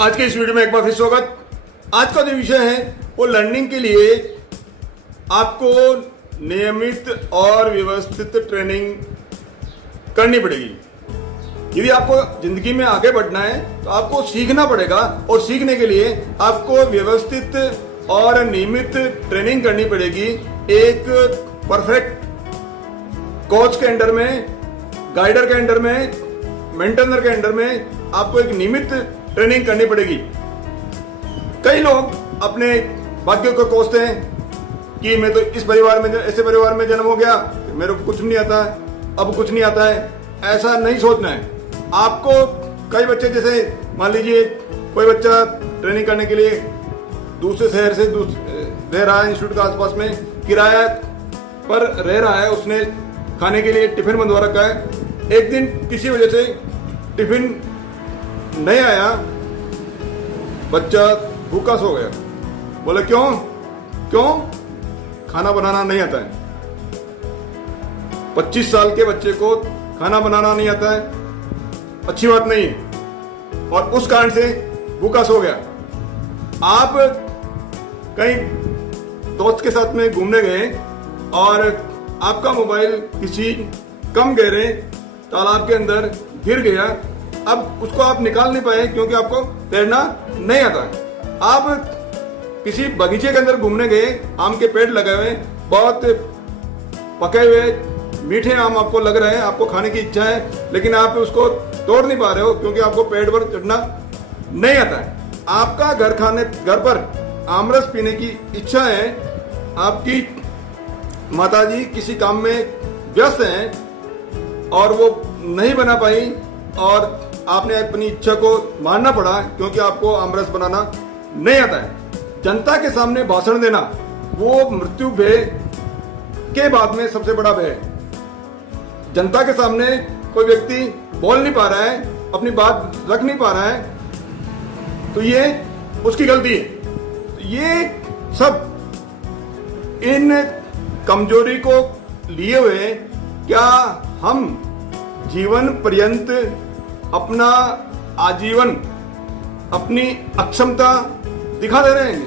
आज के इस वीडियो में एक बार फिर स्वागत। आज का जो विषय है वो लर्निंग के लिए आपको नियमित और व्यवस्थित ट्रेनिंग करनी पड़ेगी। यदि आपको जिंदगी में आगे बढ़ना है तो आपको सीखना पड़ेगा और सीखने के लिए आपको व्यवस्थित और नियमित ट्रेनिंग करनी पड़ेगी। एक परफेक्ट कोच के अंडर में, गाइडर के अंडर में, मेंटेनर के अंडर में आपको एक नियमित ट्रेनिंग करनी पड़ेगी। कई लोग अपने भाग्य को कोसते हैं कि मैं तो इस परिवार में, ऐसे परिवार में जन्म हो गया, मेरे को कुछ नहीं आता है, अब कुछ नहीं आता है। ऐसा नहीं सोचना है आपको। कई बच्चे, जैसे मान लीजिए कोई बच्चा ट्रेनिंग करने के लिए दूसरे शहर से रह रहा है, इंस्टीट्यूट के आसपास में किराया पर रह रहा है, उसने खाने के लिए टिफिन बंधवा रखा है। एक दिन किसी वजह से टिफिन नहीं आया, बच्चा भूखा सो गया। बोले क्यों? खाना बनाना नहीं आता है। 25 साल के बच्चे को खाना बनाना नहीं आता है, अच्छी बात नहीं है, और उस कारण से भूखा सो गया। आप कहीं दोस्त के साथ में घूमने गए और आपका मोबाइल किसी कम गहरे तालाब के अंदर गिर गया। अब उसको आप निकाल नहीं पाए क्योंकि आपको तैरना नहीं आता है। आप किसी बगीचे के अंदर घूमने गए, आम के पेड़ लगे हुए, बहुत पके हुए मीठे आम आपको लग रहे हैं, आपको खाने की इच्छा है, लेकिन आप उसको तोड़ नहीं पा रहे हो क्योंकि आपको पेड़ पर चढ़ना नहीं आता है। आपका घर पर आमरस पीने की इच्छा है, आपकी माताजी किसी काम में व्यस्त हैं और वो नहीं बना पाई और आपने अपनी इच्छा को मानना पड़ा क्योंकि आपको आमरस बनाना नहीं आता है। जनता के सामने भाषण देना वो मृत्यु भय के बाद में सबसे बड़ा भय है। जनता के सामने कोई व्यक्ति बोल नहीं पा रहा है, अपनी बात रख नहीं पा रहा है, तो ये उसकी गलती है। ये सब इन कमजोरी को लिए हुए क्या हम जीवन पर्यंत अपना आजीवन अपनी अक्षमता दिखा दे रहे हैं?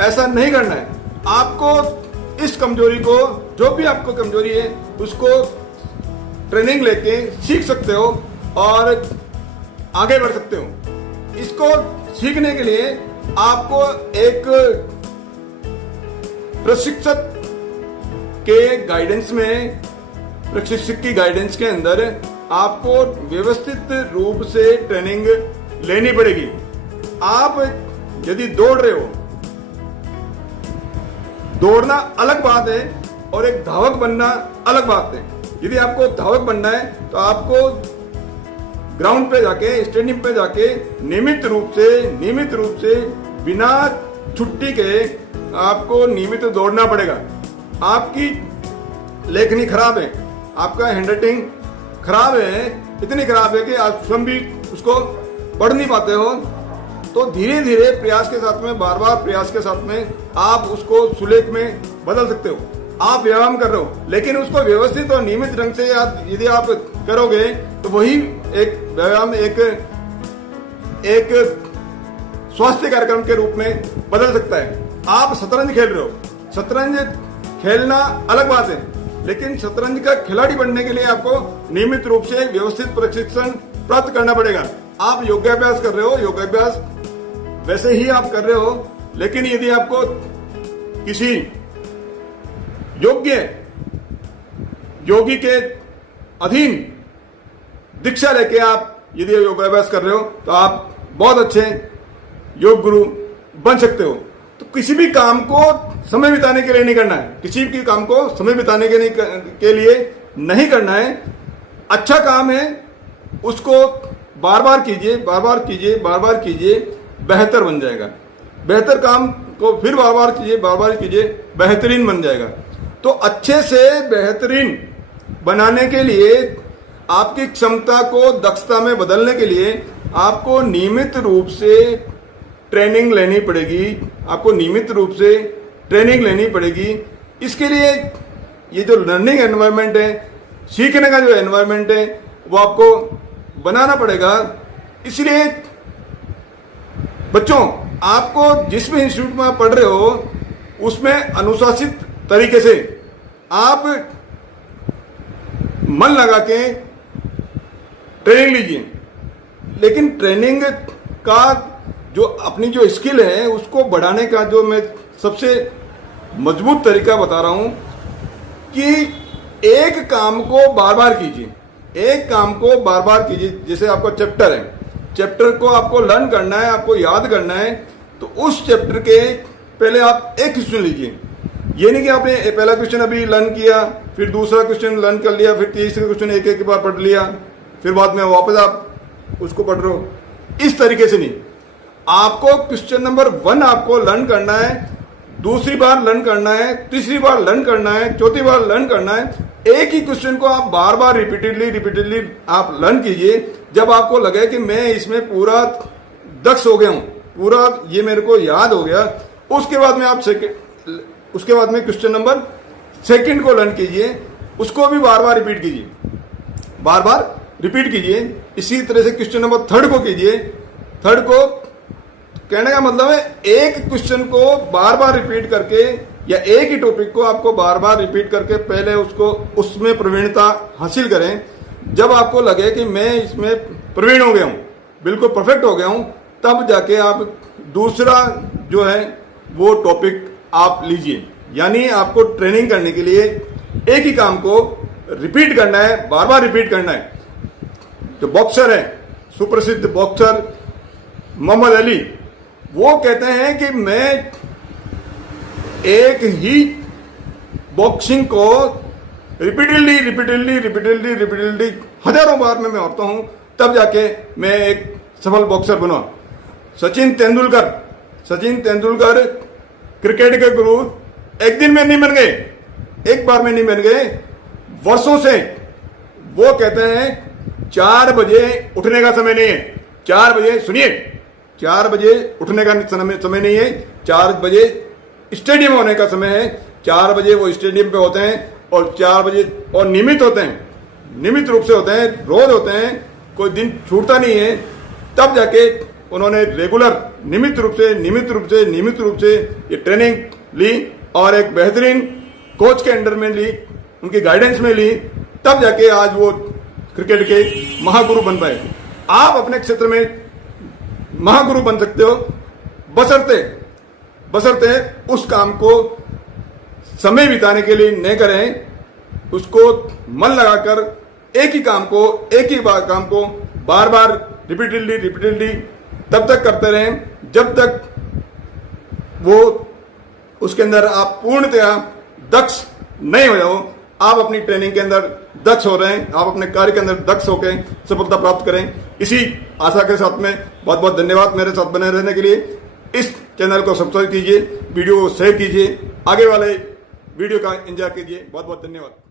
ऐसा नहीं करना है। आपको इस कमजोरी को, जो भी आपको कमजोरी है, उसको ट्रेनिंग लेके सीख सकते हो और आगे बढ़ सकते हो। इसको सीखने के लिए आपको एक प्रशिक्षक के गाइडेंस में, प्रशिक्षक की गाइडेंस के अंदर आपको व्यवस्थित रूप से ट्रेनिंग लेनी पड़ेगी। आप यदि दौड़ रहे हो, दौड़ना अलग बात है और एक धावक बनना अलग बात है। यदि आपको धावक बनना है तो आपको ग्राउंड पे जाके, स्टेडियम पे जाके नियमित रूप से बिना छुट्टी के आपको नियमित दौड़ना पड़ेगा। आपकी लेखनी खराब है, आपका हैंडराइटिंग खराब है, इतनी खराब है कि आप स्वयं भी उसको पढ़ नहीं पाते हो, तो धीरे धीरे प्रयास के साथ में, बार बार प्रयास के साथ में आप उसको सुलेख में बदल सकते हो। आप व्यायाम कर रहे हो, लेकिन उसको व्यवस्थित और नियमित ढंग से यदि आप करोगे तो वही एक व्यायाम, एक स्वास्थ्य कार्यक्रम के रूप में बदल सकता है। आप शतरंज खेल रहे हो, शतरंज खेलना अलग बात है, लेकिन शतरंज का खिलाड़ी बनने के लिए आपको नियमित रूप से व्यवस्थित प्रशिक्षण प्राप्त करना पड़ेगा। आप योगाभ्यास कर रहे हो, योगाभ्यास वैसे ही आप कर रहे हो, लेकिन यदि आपको किसी योग्य योगी के अधीन दीक्षा लेके आप यदि योगाभ्यास कर रहे हो तो आप बहुत अच्छे योग गुरु बन सकते हो। तो किसी भी काम को समय बिताने के लिए नहीं करना है, किसी भी काम को समय बिताने के लिए नहीं करना है। अच्छा काम है उसको बार बार कीजिए, बेहतर बन जाएगा। बेहतर काम को फिर बार बार कीजिए, बेहतरीन बन जाएगा। तो अच्छे से बेहतरीन बनाने के लिए, आपकी क्षमता को दक्षता में बदलने के लिए आपको नियमित रूप से ट्रेनिंग लेनी पड़ेगी। इसके लिए ये जो लर्निंग एनवायरनमेंट है, सीखने का जो एनवायरनमेंट है, वो आपको बनाना पड़ेगा। इसलिए बच्चों, आपको जिस भी इंस्टीट्यूट में आप पढ़ रहे हो उसमें अनुशासित तरीके से आप मन लगा के ट्रेनिंग लीजिए। लेकिन ट्रेनिंग का जो अपनी जो स्किल है उसको बढ़ाने का जो मैं सबसे मजबूत तरीका बता रहा हूं कि एक काम को बार बार कीजिए, एक काम को बार बार कीजिए। जैसे आपका चैप्टर है, चैप्टर को आपको लर्न करना है, आपको याद करना है, तो उस चैप्टर के पहले आप एक क्वेश्चन लीजिए। ये नहीं कि आपने पहला क्वेश्चन अभी लर्न किया, फिर दूसरा क्वेश्चन लर्न कर लिया, फिर तीसरा क्वेश्चन एक एक बार पढ़ लिया, फिर बाद में वापस आप उसको पढ़ रहे हो। इस तरीके से नहीं, आपको क्वेश्चन नंबर 1 आपको लर्न करना है, दूसरी बार लर्न करना है, तीसरी बार लर्न करना है, चौथी बार लर्न करना है। एक ही क्वेश्चन को आप बार बार रिपीटेडली आप लर्न कीजिए। जब आपको लगे कि मैं इसमें पूरा दक्ष हो गया हूं, पूरा ये मेरे को याद हो गया, उसके बाद में आप उसके बाद में क्वेश्चन नंबर 2 को लर्न कीजिए, उसको भी बार बार रिपीट कीजिए, बार बार रिपीट कीजिए। इसी तरह से क्वेश्चन नंबर 3 को कीजिए। 3 को कहने का मतलब है एक क्वेश्चन को बार बार रिपीट करके या एक ही टॉपिक को आपको बार बार रिपीट करके पहले उसको उसमें प्रवीणता हासिल करें। जब आपको लगे कि मैं इसमें प्रवीण हो गया हूं, बिल्कुल परफेक्ट हो गया हूं, तब जाके आप दूसरा जो है वो टॉपिक आप लीजिए। यानी आपको ट्रेनिंग करने के लिए एक ही काम को रिपीट करना है, बार बार रिपीट करना है। जो बॉक्सर है, सुप्रसिद्ध बॉक्सर मोहम्मद अली, वो कहते हैं कि मैं एक ही बॉक्सिंग को रिपीटेडली हजारों बार में मैं होता हूं, तब जाके मैं एक सफल बॉक्सर बना। सचिन तेंदुलकर क्रिकेट के गुरु एक दिन में नहीं बन गए, एक बार में नहीं बन गए, वर्षों से। वो कहते हैं 4 बजे उठने का समय नहीं है। 4 बजे, सुनिए, 4 बजे उठने का समय नहीं है, 4 बजे स्टेडियम होने का समय है। 4 बजे वो स्टेडियम पे होते हैं और 4 बजे और नियमित होते हैं, नियमित रूप से होते हैं, रोज होते हैं, कोई दिन छूटता नहीं है। तब जाके उन्होंने रेगुलर नियमित रूप से ये ट्रेनिंग ली और एक बेहतरीन कोच के अंडर में ली, उनकी गाइडेंस में ली, तब जाके आज वो क्रिकेट के महागुरु बन पाए। आप अपने क्षेत्र में महागुरु बन सकते हो, बशर्ते उस काम को समय बिताने के लिए न करें, उसको मन लगाकर एक ही काम को बार बार रिपीटेडली तब तक करते रहें जब तक वो उसके अंदर आप पूर्णतया दक्ष नहीं हो जाओ। आप अपनी ट्रेनिंग के अंदर दक्ष हो रहे हैं, आप अपने कार्य के अंदर दक्ष होकर सफलता प्राप्त करें। इसी आशा के साथ में बहुत बहुत धन्यवाद मेरे साथ बने रहने के लिए। इस चैनल को सब्सक्राइब कीजिए, वीडियो को शेयर कीजिए, आगे वाले वीडियो का एंजॉय कीजिए। बहुत बहुत धन्यवाद।